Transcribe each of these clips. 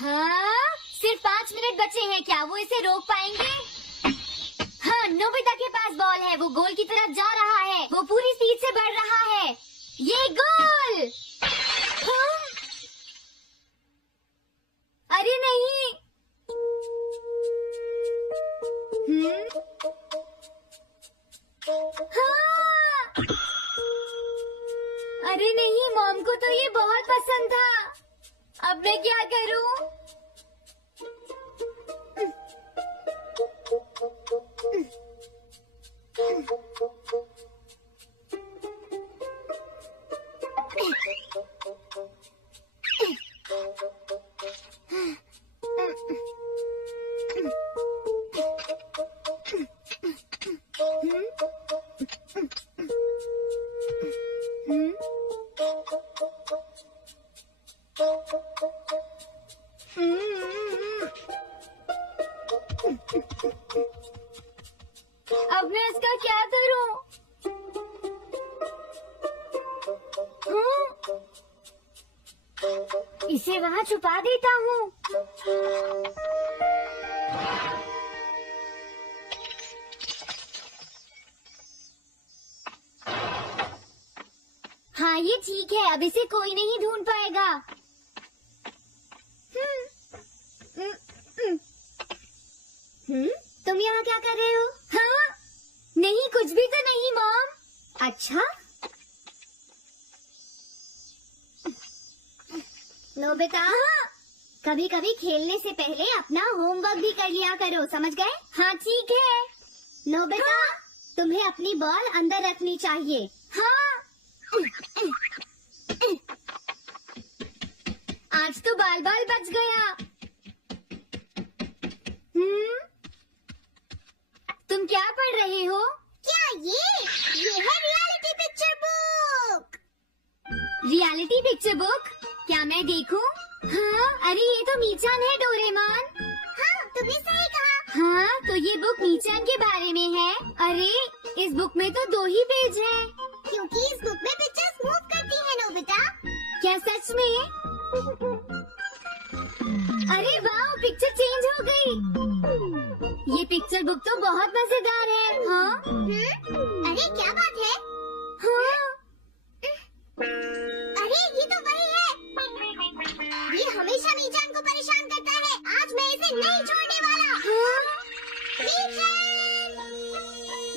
हाँ, सिर्फ 5 मिनट बचे हैं, क्या वो इसे रोक पाएंगे? हाँ, नोबिता के पास बॉल है, वो गोल की तरफ जा रहा है, वो पूरी स्पीड से बढ़ रहा है। ये गोल! हाँ? अरे नहीं! हाँ! अरे नहीं, मॉम को तो ये बहुत पसंद था। अब मैं क्या करूं? अब मैं इसका क्या करूं? इसे वहाँ छुपा देता हूँ। हाँ, ये ठीक है, अब इसे कोई नहीं ढूंढ पाएगा। तुम यहाँ क्या कर रहे हो? हाँ? नहीं, कुछ भी तो नहीं मॉम। अच्छा? नोबिता, कभी कभी खेलने से पहले अपना होमवर्क भी कर लिया करो, समझ गए? हाँ ठीक है। नोबिता, तुम्हें अपनी बॉल अंदर रखनी चाहिए। हाँ। आज तो बाल बाल बच गया। तुम क्या पढ़ रहे हो? क्या ये है reality picture book. Reality picture book? क्या मैं देखूं? हाँ, अरे ये तो मीचान है, डोरेमोन। हाँ, तुमने सही कहा। हाँ, तो ये बुक मीचान के बारे में है। अरे, इस बुक में तो 2 ही पेज हैं। क्योंकि इस बुक में पिक्चर्स मूव करती हैं, नोबिता। क्या सच में? अरे वाह, पिक्चर चेंज हो गई। ये पिक्चर बुक तो बहुत मजेदार है। हाँ? अरे क्या बात है? हाँ? अरे ये तो वही है। ये हमेशा मीचान को परेशान करता है। आज मैं इसे नहीं छोड़ने वाला। हाँ? मीचान!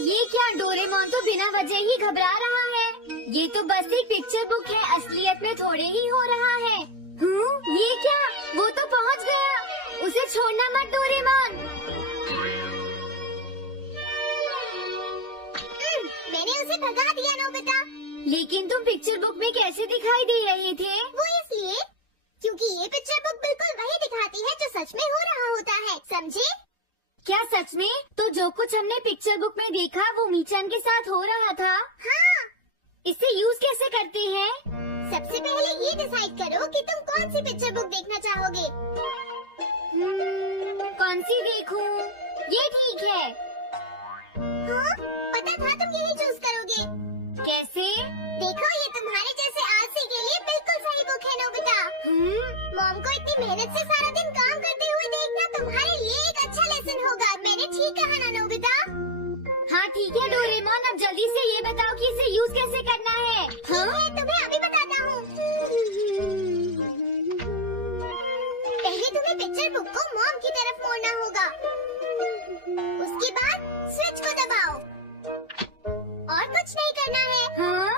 ये क्या, डोरेमोन तो बिना वजह ही घबरा रहा है। ये तो बस एक पिक्चर बुक है, असलियत में थोड़े ही हो रहा है। ये क्या, वो तो पहुंच गया। उसे छोड़ना मत डोरेमोन। मैंने उसे भगा दिया नोबिता। लेकिन तुम पिक्चर बुक में कैसे दिखाई दे रहे थे? वो इसलिए क्योंकि ये पिक्चर बुक बिल्कुल वही दिखाती है जो सच में हो रहा होता है, समझे? क्या सच में? तो जो कुछ हमने पिक्चर बुक में देखा वो मीचान के साथ हो रहा था? हाँ। इसे यूज कैसे करते हैं? सबसे पहले ये डिसाइड करो कि तुम कौन सी पिक्चर बुक देखना चाहोगे। कौन सी देखूं? ये ठीक है। हाँ? पता था तुम यही चूज करोगे। कैसे? देखो, ये तुम्हारे जैसे आलसी के लिए बिल्कुल सही बुक है नोबिता। मॉम को इतनी मेहनत से सारा दिन काम करते हुए देखना तुम्हारे लिए एक अच्छा लेसन होगा। मैंने ठीक कहा ना नोबिता? हाँ ठीक है डोरेमोन, अब जल्दी से ये बताओ कि इसे यूज कैसे करना है। हाँ? तुम्हें अभी बताता हूँ। पहले तुम्हें पिक्चर बुक को मॉम की तरफ मोड़ना होगा। उसके बाद स्विच को दबाओ। और कुछ नहीं करना है। हाँ?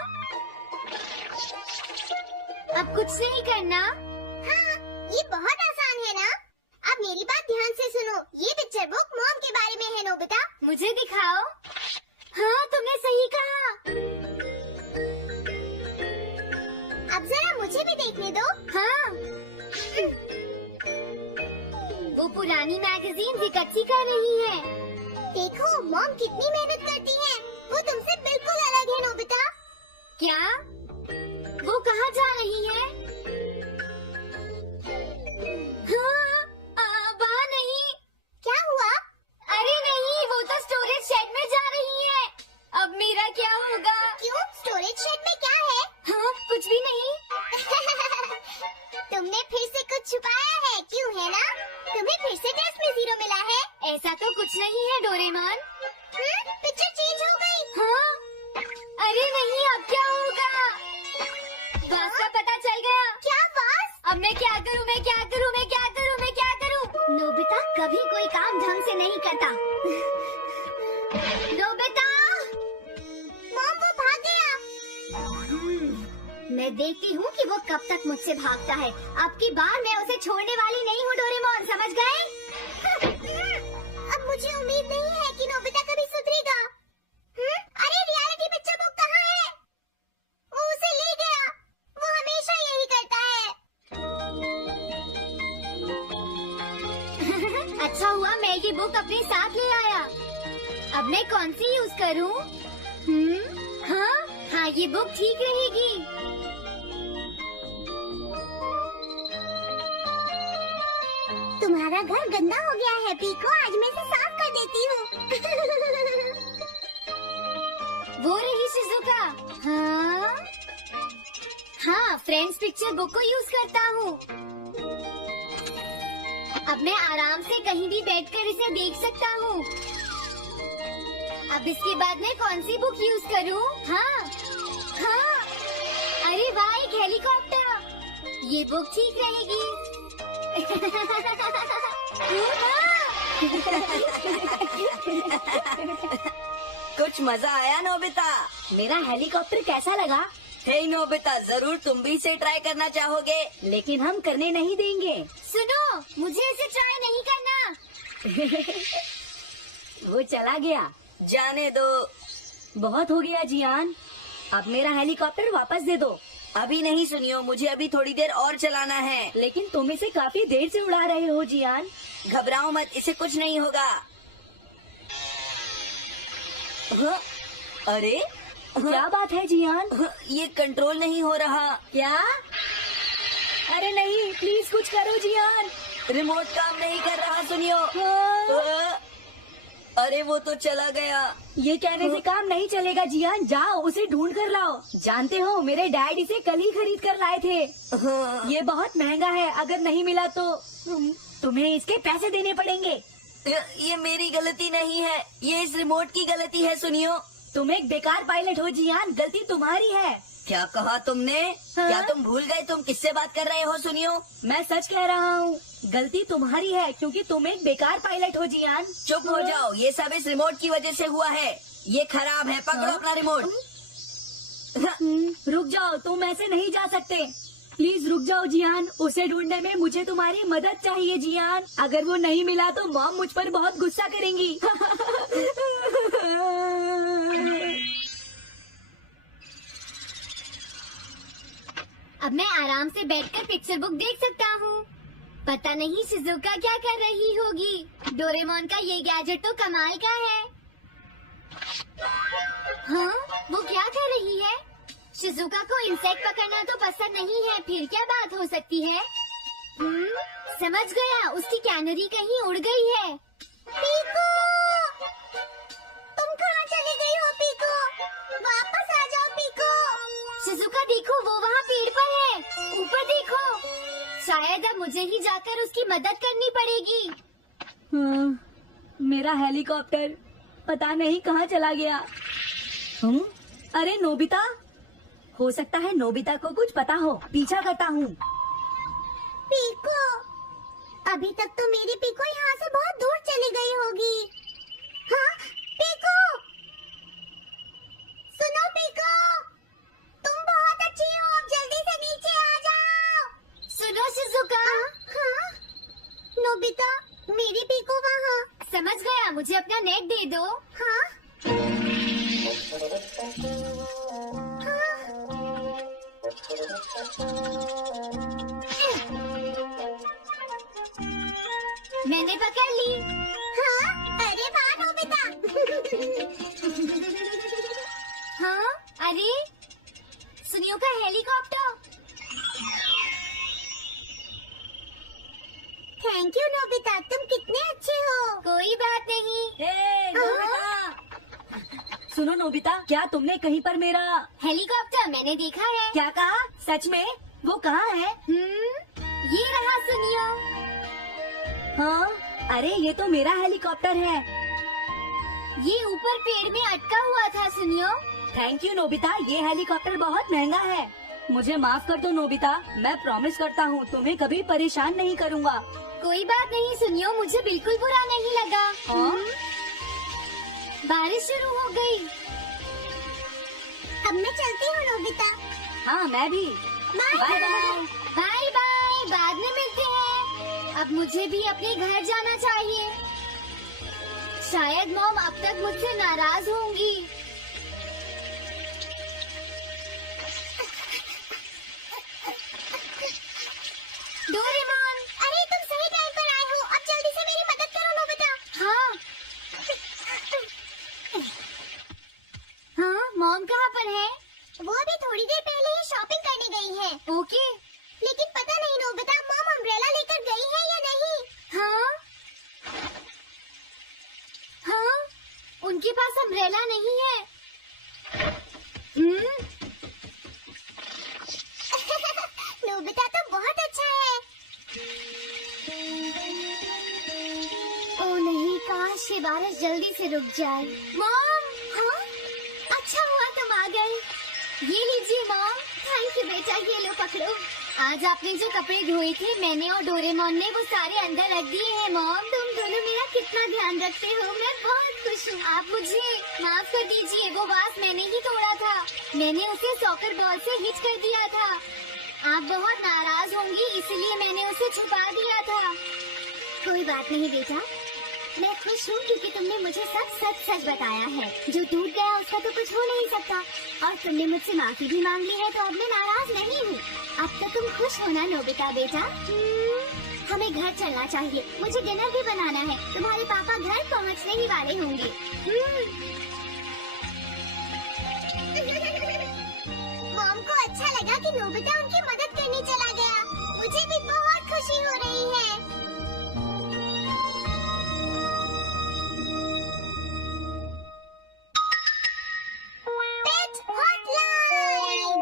अब कुछ नहीं करना? हाँ, ये बहुत आसान है ना? अब मेरी बात ध्यान से सुनो। ये पिक्चर बुक मॉम के बारे में है नोबिता। मुझे दिखाओ। हाँ, तुमने सही कहा। अब जरा मुझे भी देखने दो। हाँ। वो पुरानी मैगजीन इकट्ठी कर रही है। देखो, मॉम कितनी मेहनत करती है। वो तुमसे बिल्कुल अलग है नोबिता। क्या? वो कहाँ जा रही है? हाँ, वहाँ नहीं। क्या हुआ? अरे नहीं, वो तो स्टोरेज शेड में जा रही है। अब मेरा क्या होगा? क्यों? स्टोरेज शेड में क्या है? हाँ, कुछ भी नहीं। तुमने फिर से कुछ छुपाया है, क्यों है? फिर से टेस्ट में 0 मिला है। ऐसा तो कुछ नहीं है डोरेमोन। पिक्चर चेंज हो गई। हाँ? अरे नहीं, अब क्या होगा? बॉस का पता चल गया। क्या बॉस? अब मैं क्या करूँ? नोबिता कभी कोई काम ढंग से नहीं करता। नोबिता! मॉम, वो भाग गया। मैं देखती हूँ कि वो कब तक मुझसे भागता है। अब की बार मैं उसे छोड़ने वाली नहीं हूँ डोरेमोन, समझ गए? अब मुझे उम्मीद नहीं है कि नोबिता कभी सुधरेगा। अरे रियलिटी पिक्चर बुक कहाँ है? वो उसे ले गया। वो हमेशा यही करता है। अच्छा हुआ मैं ये बुक अपने साथ ले आया। अब मैं कौन सी यूज करूं? हाँ, ये बुक ठीक रहेगी। तुम्हारा घर गंदा हो गया है पीको, आज मैं इसे साफ कर देती हूँ। वो रही शिजुका। हाँ, फ्रेंड्स पिक्चर बुक को यूज करता हूँ। अब मैं आराम से कहीं भी बैठकर इसे देख सकता हूँ। अब इसके बाद मैं कौन सी बुक यूज करूँ? हाँ, अरे वाह, एक हेलीकॉप्टर। ये बुक ठीक रहेगी। कुछ मजा आया नोबिता? मेरा हेलीकॉप्टर कैसा लगा? हे नोबिता, जरूर तुम भी इसे ट्राई करना चाहोगे। लेकिन हम करने नहीं देंगे। सुनो, मुझे इसे ट्राई नहीं करना। वो चला गया। जाने दो। बहुत हो गया जियान, अब मेरा हेलीकॉप्टर वापस दे दो। अभी नहीं सुनियो, मुझे अभी थोड़ी देर और चलाना है। लेकिन तुम इसे काफी देर से उड़ा रहे हो जियान। घबराओ मत, इसे कुछ नहीं होगा। अरे क्या बात है जियान? ये कंट्रोल नहीं हो रहा। क्या? अरे नहीं, प्लीज कुछ करो जियान। रिमोट काम नहीं कर रहा, सुनियो। अरे वो तो चला गया। ये कहने से काम नहीं चलेगा जियान, जाओ उसे ढूंढ कर लाओ। जानते हो, मेरे डैड इसे कल ही खरीद कर लाए थे। ये बहुत महंगा है, अगर नहीं मिला तो तुम्हें इसके पैसे देने पड़ेंगे। ये मेरी गलती नहीं है, ये इस रिमोट की गलती है, सुनियो। तुम एक बेकार पायलट हो जियान, गलती तुम्हारी है। क्या कहा तुमने? क्या तुम भूल गए तुम किससे बात कर रहे हो? सुनियो, मैं सच कह रहा हूँ, गलती तुम्हारी है क्योंकि तुम एक बेकार पायलट हो जियान। चुप हो जाओ, ये सब इस रिमोट की वजह से हुआ है। ये खराब है, पकड़ो अपना रिमोट। रुक जाओ, तुम ऐसे नहीं जा सकते। प्लीज रुक जाओ जियान, उसे ढूंढने में मुझे तुम्हारी मदद चाहिए जियान। अगर वो नहीं मिला तो मॉम मुझ पर बहुत गुस्सा करेंगी। अब मैं आराम से बैठकर पिक्चर बुक देख सकता हूँ। पता नहीं शिजुका क्या कर रही होगी। डोरेमोन का ये गैजेट तो कमाल का है। हाँ, वो क्या कर रही है? शिजुका को इंसेक्ट पकड़ना तो पसंद नहीं है, फिर क्या बात हो सकती है? समझ गया, उसकी कैनरी कहीं उड़ गई है। पीको! तुम कहाँ चली गई हो पीको? वापस आ जाओ पीको। शिजुका देखो, वो वहाँ पेड़ पर है, ऊपर देखो। शायद अब मुझे ही जाकर उसकी मदद करनी पड़ेगी। मेरा हेलीकॉप्टर पता नहीं कहाँ चला गया। अरे नोबिता, हो सकता है नोबिता को कुछ पता हो, पीछा करता हूँ। पीको, अभी तक तो मेरी पीको यहाँ से बहुत दूर चली गई होगी। हाँ, पीको, सुनो पीको, तुम बहुत अच्छी हो, अब जल्दी से नीचे आ जाओ। सुनो शिजुका। हाँ, नोबिता, मेरी पीको वहाँ। समझ गया, मुझे अपना नेट दे दो। हाँ, मैंने पकड़ ली। हाँ, अरे वाह नोबिता। हाँ, अरे सुनियो का हेलीकॉप्टर। थैंक यू नोबिता, तुम कितने अच्छे हो। कोई बात नहीं। नोबिता! सुनो नोबिता, क्या तुमने कहीं पर मेरा हेलीकॉप्टर मैंने देखा है। क्या कहा? सच में? वो कहाँ है? ये रहा सुनियो। हाँ, अरे ये तो मेरा हेलीकॉप्टर है। ये ऊपर पेड़ में अटका हुआ था सुनियो। थैंक यू नोबिता, ये हेलीकॉप्टर बहुत महंगा है। मुझे माफ कर दो नोबिता, मैं प्रॉमिस करता हूँ तुम्हें कभी परेशान नहीं करूँगा। कोई बात नहीं सुनियो, मुझे बिल्कुल बुरा नहीं लगा। बारिश शुरू हो गई। अब मैं चलती हूँ नोबिता। हाँ मैं भी। Bye bye bye. Bye. Bye bye, बाद में मिलते हैं। अब मुझे भी अपने घर जाना चाहिए। शायद मॉम अब तक मुझसे नाराज होंगी। डोरेमोन, अरे तुम सही टाइम पर आए हो। अब जल्दी से मेरी मदद करो नोबिता। हाँ। हाँ, मॉम कहाँ पर है? वो अभी थोड़ी देर पहले ही शॉपिंग करने गई है। ओके। लेकिन पता नहीं नोबिता, मॉम अम्ब्रेला लेकर गई है या नहीं। हाँ? हाँ? उनके पास अम्ब्रेला नहीं है। नोबिता तो बहुत अच्छा है। ओ नहीं, काश ये बारिश जल्दी से रुक जाए। मॉम, हाँ? अच्छा हुआ तुम आ गए। ये लीजिए मॉम। थैंक यू बेटा, ये लो पकड़ो। आज आपने जो कपड़े धोए थे, मैंने और डोरेमोन ने वो सारे अंदर रख दिए हैं मॉम। तुम दोनों मेरा कितना ध्यान रखते हो, मैं बहुत खुश हूँ। आप मुझे माफ कर दीजिए, वो वास मैंने ही तोड़ा था। मैंने उसे सॉकर बॉल से हिट कर दिया था। आप बहुत नाराज होंगी, इसलिए मैंने उसे छुपा दिया था। कोई बात नहीं बेटा, मैं खुश हूँ क्योंकि तुमने मुझे सब सच सच बताया है। जो टूट गया उसका तो कुछ हो नहीं सकता, और तुमने मुझसे माफी भी मांग ली है, तो अब मैं नाराज नहीं हूँ। अब तो तुम खुश हो ना नोबिता बेटा? हमें घर चलना चाहिए, मुझे डिनर भी बनाना है। तुम्हारे पापा घर पहुँचने ही वाले होंगे। मॉम को अच्छा लगा कि नोबिता उनकी मदद करने चला गया। मुझे भी बहुत खुशी हो रही है। पेट हॉटलाइन।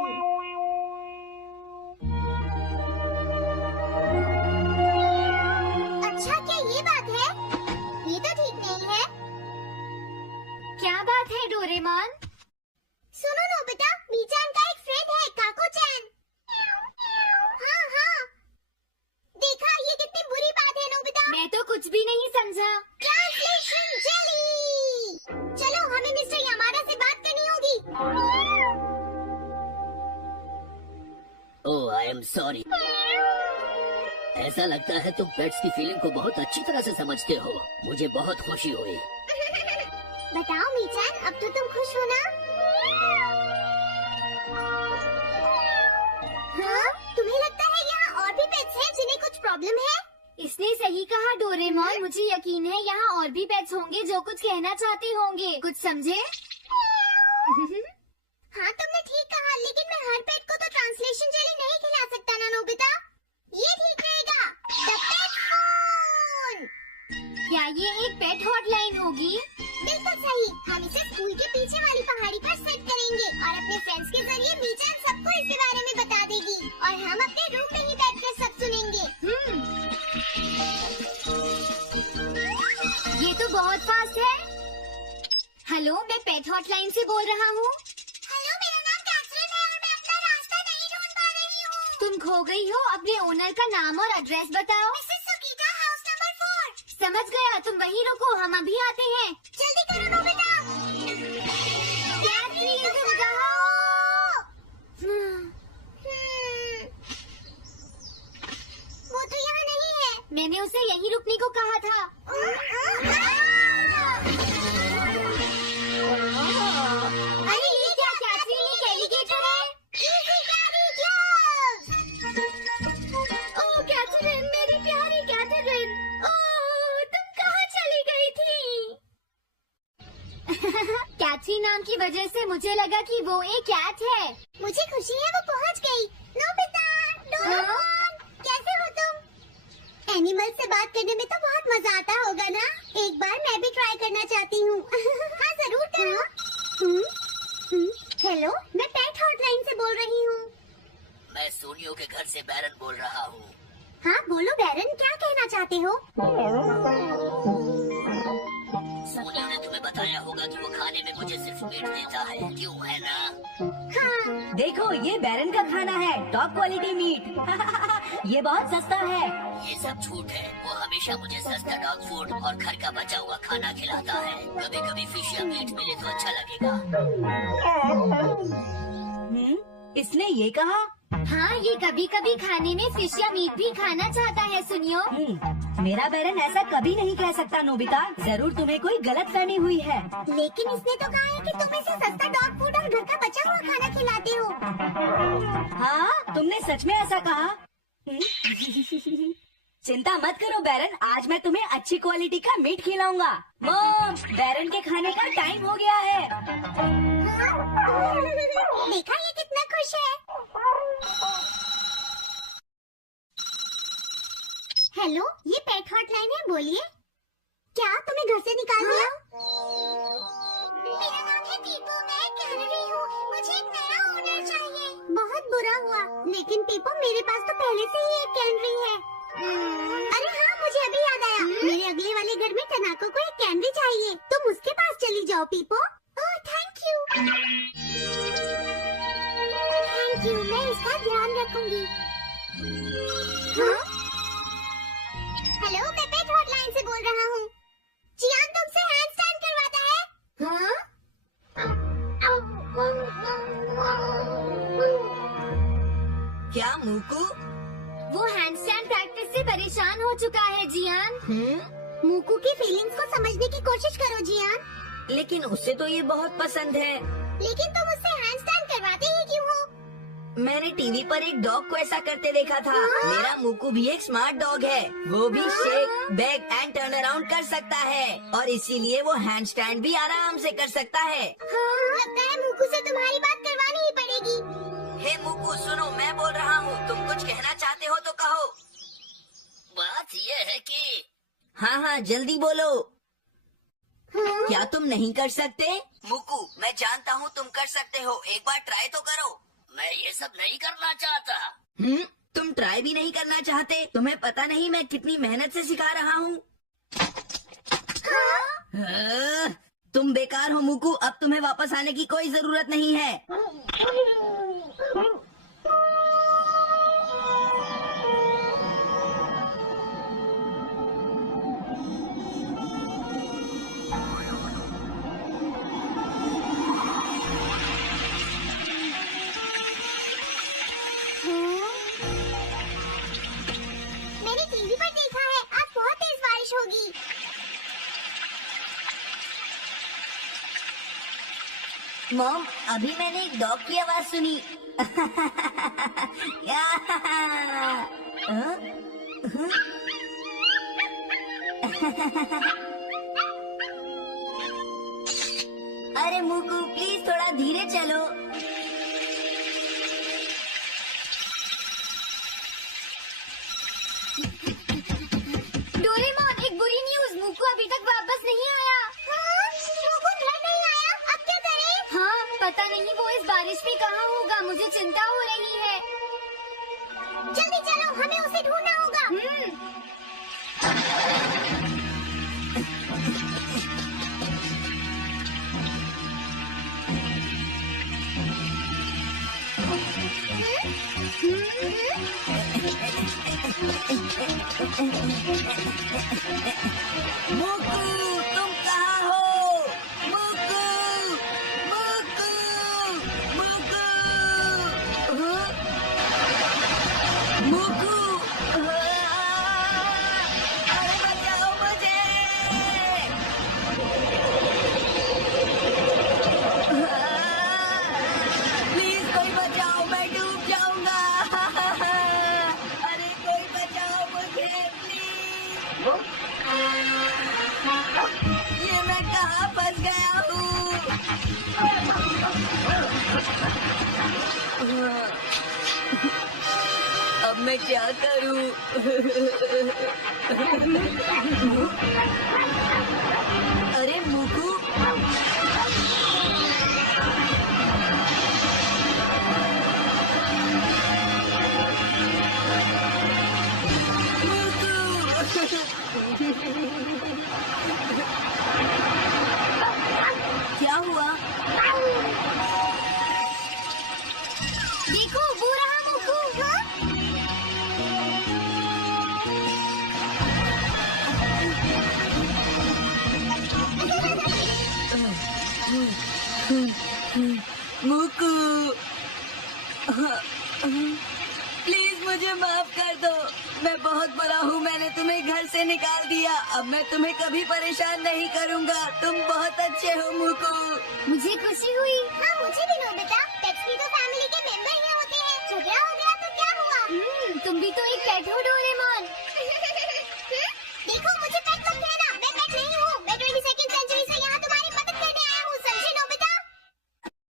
अच्छा, क्या ये बात है? ये तो ठीक नहीं है। क्या बात है डोरेमोन? सुनो नोबिता, मीचान का एक फ्रेंड है, काको-चैन। हाँ हाँ, देखा, ये कितनी बुरी बात है नोबिता। मैं तो कुछ भी नहीं समझा। Translation jelly. चलो, हमें मिस्टर यामाडा से बात करनी होगी। ओह आई एम सॉरी। ऐसा लगता है तुम पेट्स की फीलिंग को बहुत अच्छी तरह से समझते हो। मुझे बहुत खुशी हुई। बताओ मीचान, अब तो तुम खुश हो ना? हाँ? तुम्हें लगता है यहाँ और भी पेट्स हैं जिन्हें कुछ प्रॉब्लम है? इसने सही कहा डोरेमोन, मुझे यकीन है यहाँ और भी पेट्स होंगे जो कुछ कहना चाहते होंगे। कुछ समझे? हाँ तुमने ठीक कहा, लेकिन मैं हर पेट को तो ट्रांसलेशन जेली नहीं खिला सकता ना नोबिता। ये ठीक रहेगा। The pet phone. क्या ये एक पेट हॉटलाइन होगी? बिल्कुल सही। हम इसे स्कूल के पीछे वाली पहाड़ी पर सेट करेंगे और अपने फ्रेंड्स के जरिए मीचान सबको इसके बारे में बता देगी, और हम अपने रूम में ही बैठकर सब सुनेंगे। ये तो बहुत फास्ट है। हेलो, मैं पेट हॉटलाइन से बोल रहा हूँ। हेलो, मेरा नाम कैथरीन है और मैं अपना रास्ता नहीं ढूंढ पा रही हूँ। तुम खो गई हो? अपने ओनर का नाम और एड्रेस बताओ। Mrs Sukita, house number 4। समझ गया, तुम वहीं रुको, हम अभी आते हैं। जल्दी करो नोबिता। कैथरीन, तुम कहाँ हो? वो तो यहाँ नहीं है। मैंने उसे यहीं रुकने को कहा था। अरे ये क्या, कैथरीन, एक एलिगेटर है। ओह कैथरीन, मेरी प्यारी कैथरीन। ओह, तुम कहाँ चली गई थी? कैथरीन नाम की वजह से मुझे लगा कि वो एक कैट है। मुझे खुशी है वो पहुँच गई। नोबिता, डोरेमोन, कैसे हो तुम? एनिमल से बात करने में तो बहुत मजा आता होगा ना? एक बार मैं भी ट्राई करना चाहती हूँ। हाँ जरूर करो। हेलो, मैं पेट हॉटलाइन से बोल रही हूँ। मैं सोनियो के घर से बैरन बोल रहा हूँ। हाँ बोलो बैरन, क्या कहना चाहते हो? सोनिया ने तुम्हें बताया होगा कि वो खाने में मुझे सिर्फ मीट देता है, क्यों है ना? हाँ। देखो ये बैरन का खाना है, टॉप क्वालिटी मीट। ये बहुत सस्ता है। ये सब झूठ है। वो हमेशा मुझे सस्ता डॉग फूड और घर का बचा हुआ खाना खिलाता है। कभी कभी फिश या मीट मिले तो अच्छा लगेगा। इसने ये कहा? हाँ, ये कभी कभी खाने में फिश या मीट भी खाना चाहता है। सुनियो, मेरा बैरन ऐसा कभी नहीं कह सकता नोबिता। जरूर तुम्हें कोई गलतफहमी हुई है। लेकिन इसने तो कहा है कि तुम इसे सस्ता डॉग फूड और घर का बचा हुआ खाना खिलाते हो। हाँ, तुमने सच में ऐसा कहा? चिंता मत करो बैरन, आज मैं तुम्हें अच्छी क्वालिटी का मीट खिलाऊंगा। मॉम, बैरन के खाने का टाइम हो गया है। देखा ये कितना खुश है। हेलो, ये पेट हॉटलाइन है, बोलिए। क्या तुम्हें घर से निकाल दिया? मेरा नाम है पीपो, मैं कह रही हूँ मुझे एक नया ओनर चाहिए। बहुत बुरा हुआ, लेकिन पीपो मेरे पास तो पहले से ही एक कैनरी है। अरे हाँ, मुझे अभी याद आया, मेरे अगले वाले घर में तनाको को एक कैनरी चाहिए। तुम उसके पास चली जाओ पीपो। Oh thank you. Thank you, मैं इसका ध्यान रखूंगी। हाँ? हेलो, मैं पेट हॉटलाइन से बोल रहा हूँ। जियान तुमसे हैंडस्टैंड करवाता है। हाँ? क्या मूकू? वो हैंडस्टैंड प्रैक्टिस से परेशान हो चुका है जियान। मूकू की फीलिंग्स को समझने की कोशिश करो जियान। लेकिन उसे तो ये बहुत पसंद है। लेकिन तुम उससे हैंडस्टैंड करवाते ही क्यों हो? मैंने टीवी पर एक डॉग को ऐसा करते देखा था। मेरा मूकू भी एक स्मार्ट डॉग है। वो भी shake, back and turn around कर सकता है और इसीलिए वो हैंड स्टैंड भी आराम से कर सकता है। हाँ, लगता है मूकू से तुम्हारी बात करवानी ही पड़ेगी। हे मूकू सुनो, मैं बोल रहा हूँ, तुम कुछ कहना चाहते हो तो कहो। बात ये है कि हाँ, जल्दी बोलो। हाँ? क्या तुम नहीं कर सकते? मूकू, मैं जानता हूँ तुम कर सकते हो, एक बार ट्राई तो करो। मैं ये सब नहीं करना चाहता। तुम ट्राई भी नहीं करना चाहते? तुम्हें पता नहीं मैं कितनी मेहनत से सिखा रहा हूँ। तुम बेकार हो मूकू, अब तुम्हें वापस आने की कोई जरूरत नहीं है। मैंने टीवी पर देखा है, आज बहुत तेज बारिश होगी। मॉम, अभी मैंने एक डॉग की आवाज सुनी। अरे मूकू प्लीज थोड़ा धीरे चलो। डोरेमोन, एक बुरी न्यूज़, मूकू अभी तक वापस नहीं आया। हाँ? मूकू घर नहीं आया, अब क्या करें? हाँ, पता नहीं वो इस बारिश में कहाँ होगा, मुझे चिंता हो रही है। जल्दी चलो, हमें उसे ढूंढना होगा। मूकू तुम कहाँ हो? मूकू, मूकू, मूकू, मूकू, अरे बचाओ मुझे। प्लीज कोई बचाओ, मैं डूब जाऊंगा। अरे कोई बचाओ मुझे प्लीज। ये मैं कहाँ फंस गया हूँ? अब मैं क्या करूँ? अरे मूकू, मुकू। प्लीज मुझे माफ कर दो, मैं बहुत बुरा हूँ, मैंने तुम्हें घर से निकाल दिया। अब मैं तुम्हें कभी परेशान नहीं करूँगा, तुम बहुत अच्छे हो मुकू। मुझे खुशी हुई। हाँ, मुझे भी